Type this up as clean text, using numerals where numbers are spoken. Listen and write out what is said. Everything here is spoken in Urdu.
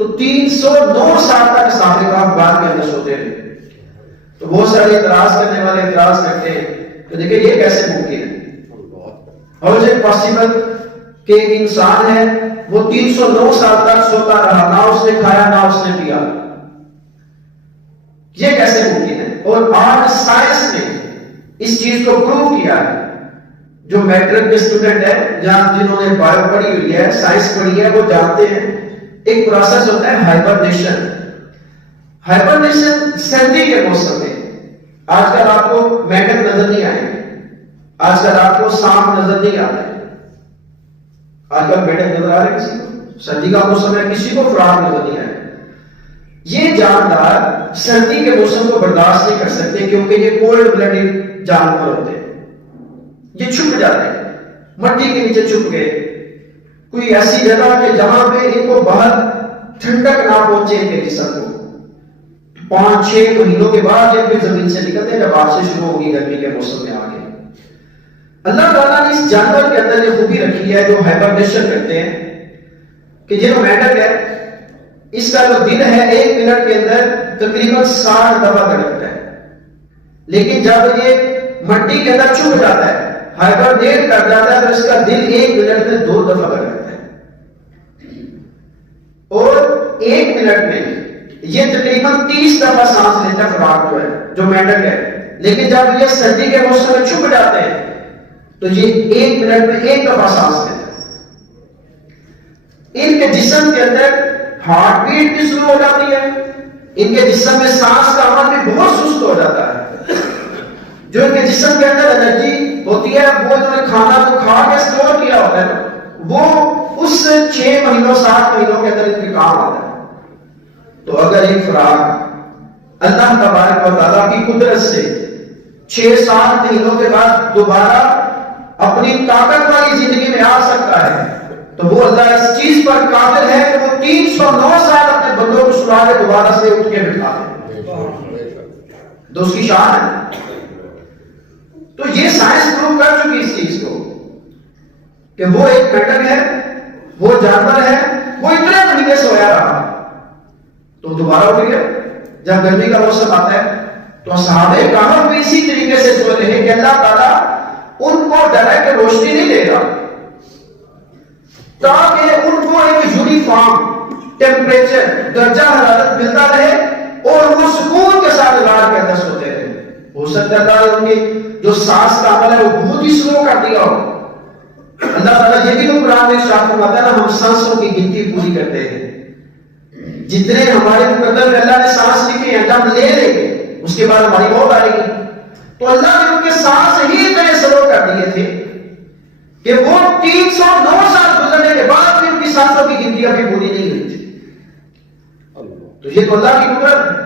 تو 309 سال تک صحابہ کرام غار کے اندر سوتے رہے. تو بہت سارے اعتراض کرنے والے اعتراض کرتے ہیں کہ دیکھیں یہ کیسے ممکن ہے؟ How is it possible کہ ایک انسان ہے وہ 309 سال تک سوتا رہا, نہ اس نے کھایا نہ اس نے پیا, یہ کیسے ممکن ہے؟ اور آج سائنس نے اس چیز کو پروو کیا ہے. جو میٹرک کے اسٹوڈنٹ ہے جہاں جنہوں نے بایو پڑھی ہوئی ہے, سائنس پڑھی ہے, وہ جانتے ہیں ایک پروسیس ہوتا ہے ہائبرنیشن. ہائبرنیشن سردی کے موسم میں, آج کل آپ کو مینڈک نظر نہیں آئے گے, آج کل آپ کو سانپ نظر نہیں آتے. آج کل مینڈک نظر آ رہے کسی کو؟ سردی کا موسم ہے, کسی کو فراق نظر نہیں آئے. یہ جاندار سردی کے موسم کو برداشت نہیں کر سکتے کیونکہ یہ کولڈ بلڈڈ جانور ہوتے ہیں. یہ چھپ جاتے ہیں, مٹی کے نیچے چھپ گئے, کوئی ایسی جگہ کہ جہاں پہ ان کو باہر ٹھنڈک نہ پہنچے ان کے جسم کو. 5-6 مہینوں کے بعد یہ پھر زمین سے نکلتے ہیں جب بارشیں شروع ہوگی گرمی کے موسم میں آگے. اللہ تعالیٰ نے اس جانور کے اندر یہ خوبی رکھی ہے جو ہائبرنیشن کرتے ہیں کہ جو مینڈک ہے اس کا جو دل ہے 1 منٹ کے اندر تقریباً 60 دفعہ دھڑکتا ہے, لیکن جب یہ مٹی کے اندر چھپ جاتا ہے, ہائبرنیٹ کر جاتا ہے, تو اس کا دل 1 منٹ میں 2 دفعہ دھڑکتا ہے. اور 1 منٹ میں یہ تقریباً 30 دفعہ سانس لیتا ہے خوراک جو ہے جو مینڈک ہے. لیکن جب یہ سردی کے موسم میں چھپ جاتے ہیں تو یہ 1 منٹ میں 1 دفعہ سانس لیتا ہے. ان کے جسم کے اندر ہارٹ بیٹ بھی شروع ہو جاتی ہے, ان کے جسم میں سانس کا عمل بھی بہت سست ہو جاتا ہے. جو ان کے جسم کے اندر انرجی ہوتی ہے وہ انہوں نے کھانا کو کھا کے اسٹور کیا ہوتا ہے, وہ اس 6 مہینوں 7 مہینوں کے اندر ان کے کام آتا ہے. تو اگر ایک خوراک اللہ تبارک و تعالیٰ کی قدرت سے 6-7 مہینوں کے بعد دوبارہ اپنی طاقت والی زندگی میں آ سکتا ہے, تو وہ اللہ اس چیز پر قادر ہے کہ وہ 309 سال اپنے بندوں کو سلا کے دوبارہ سے اٹھ کے بٹھا دے. تو اس کی شان ہے. تو یہ سائنس پروو کر چکی اس چیز کو کہ وہ ایک میٹل ہے, وہ جانور ہے, وہ اتنے مہینے سویا رہا تو دوبارہ اٹھ گیا. جب گرمی کا موسم آتا ہے تو صحابہ کرام بھی اسی طریقے سے سوتے ہیں کہ اللہ تعالیٰ ان کو ڈائریکٹ روشنی نہیں دے گا تاکہ ان کو ایک یونیفارم ٹیمپریچر درجہ حرارت ملتا رہے اور وہ سکون کے ساتھ غار کے اندر سوتے رہے. ہو سکتا ہے ان کی جو سانس کا عمل ہے وہ بہت ہی سلو کر دیا ہو. اللہ تعالیٰ یہ بھی تو قرآن میں ارشاد فرماتا ہے نا, ہم سانسوں کی گنتی پوری کرتے ہیں. جتنے ہمارے مقدر میں اللہ نے سانس لکھی ہے جب لے لیں گے اس کے بعد ہماری موت آئے گی. تو اللہ نے ان کے سانس ہی اتنے سلو کر دیے تھے کہ وہ 309 سال گزرنے کے بعد بھی ان کی سانسوں کی گنتی ابھی پوری نہیں ہوئی تھی. تو یہ تو اللہ کی قدرت ہے.